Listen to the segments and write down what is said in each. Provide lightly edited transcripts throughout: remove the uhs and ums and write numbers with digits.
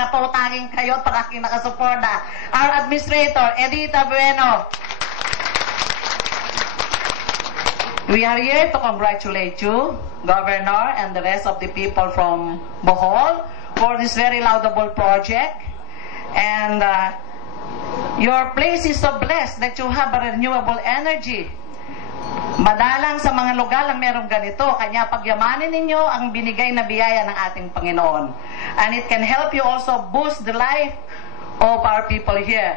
para pautangin kayo at para aking nakasuporta. Our Administrator, Edita Bueno. We are here to congratulate you, Governor, and the rest of the people from Bohol for this very laudable project. And your place is so blessed that you have a renewable energy. Madalang sa mga lugar ang merong ganito, kanya pagyamanin ninyo ang binigay na biyaya ng ating Panginoon. And it can help you also boost the life of our people here.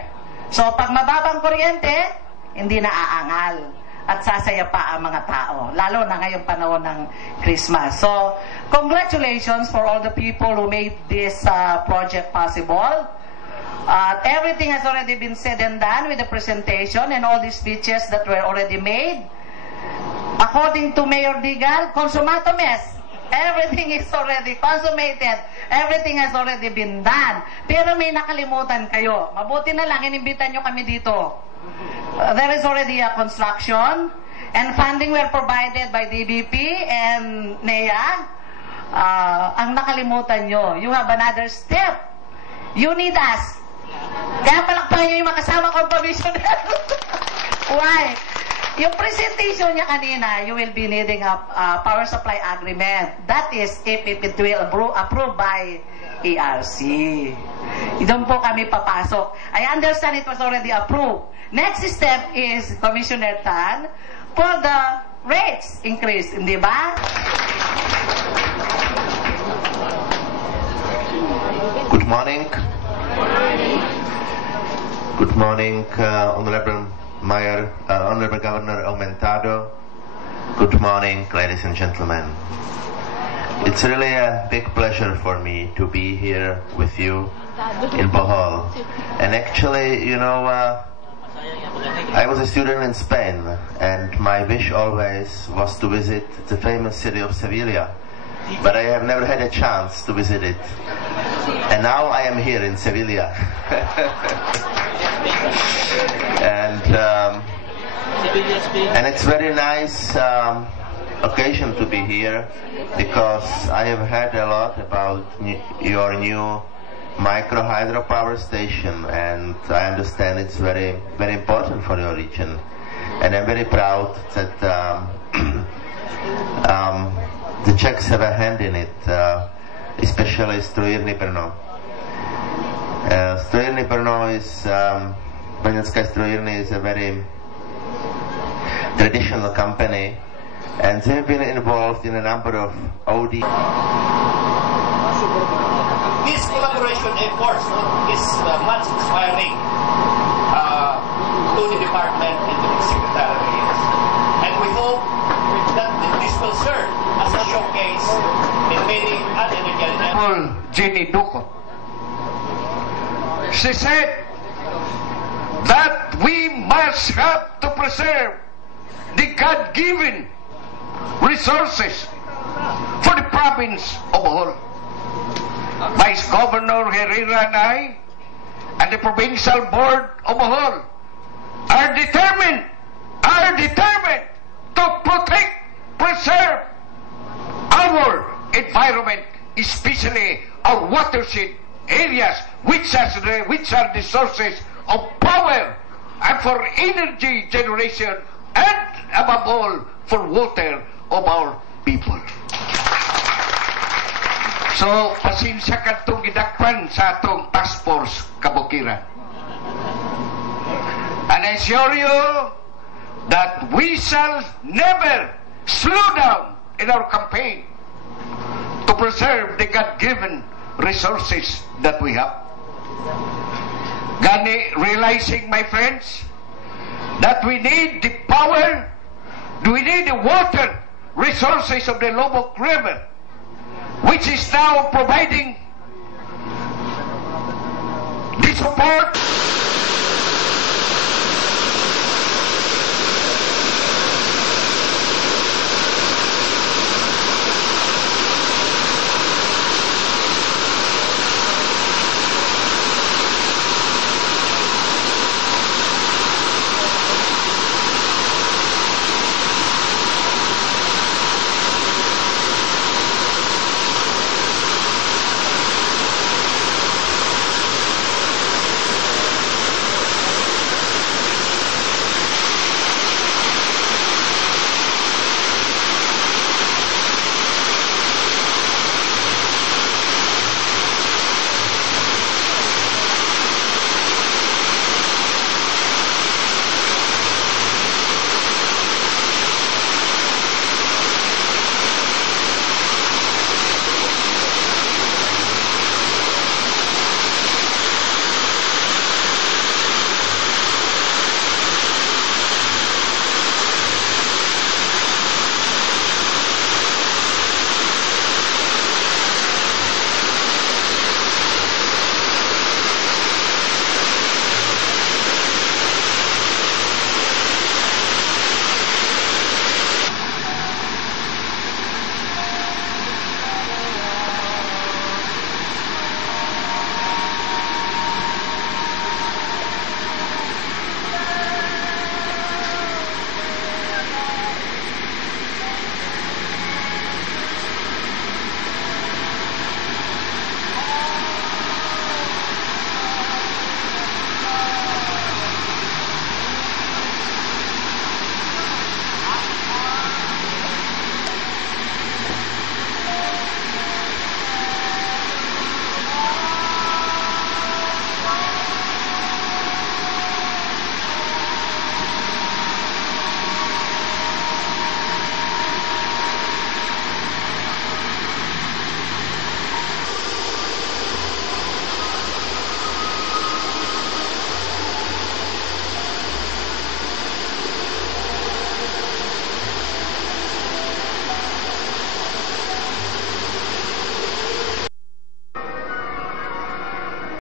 So pag mababang kuryente, hindi na aangal at sasaya pa ang mga tao, lalo na ngayong panahon ng Christmas. So, congratulations for all the people who made this project possible. Everything has already been said and done with the presentation and all the speeches that were already made. According to Mayor Digal, consumato mes. Everything is already consummated. Everything has already been done. Pero may nakalimutan kayo. Mabuti na lang, inimbitan nyo kami dito. There is already a construction and funding were provided by DBP and NEA. Ang nakalimutan nyo, you have another step. You need us. Kaya palakpakan nyo yung makasama kong commissioner. Why? Yung presentation niya kanina, you will be needing a power supply agreement. That is if it will approved by ERC. Doon po kami papasok. I understand it was already approved. Next step is Commissioner Tan for the rates increase, hindi ba? Good morning. Good morning, Honorable Mayor, Honorable Governor Aumentado. Good morning, ladies and gentlemen. It's really a big pleasure for me to be here with you in Bohol. And actually, you know, I was a student in Spain, and my wish always was to visit the famous city of Sevilla. But I have never had a chance to visit it. And now I am here in Sevilla. And it's very nice occasion to be here, because I have heard a lot about your new micro hydropower station, and I understand it's very, very important for your region. And I'm very proud that the Czechs have a hand in it, especially Strojírny Brno. Strojírny Brno is, Brněnská strojírny is a very traditional company, and they've been involved in a number of OD. This collaboration effort is much inspiring to the department and to the secretariat. And we hope that this will serve as a showcase in many other regions. Jenny Ducot. She said that we must have to preserve the God-given resources for the province of Bohol. Vice Governor Herrera and I and the Provincial Board of Bohol are determined to protect, preserve our environment, especially our watershed areas, which are the sources of power and for energy generation, and above all for water of our people. So, pasensya ka itong gidakpan sa atong task force kabukiran. And I assure you that we shall never slow down in our campaign to preserve the God-given resources that we have. Gani, realizing, my friends, that we need the power, we need the water resources of the Lobok River, which is now providing the support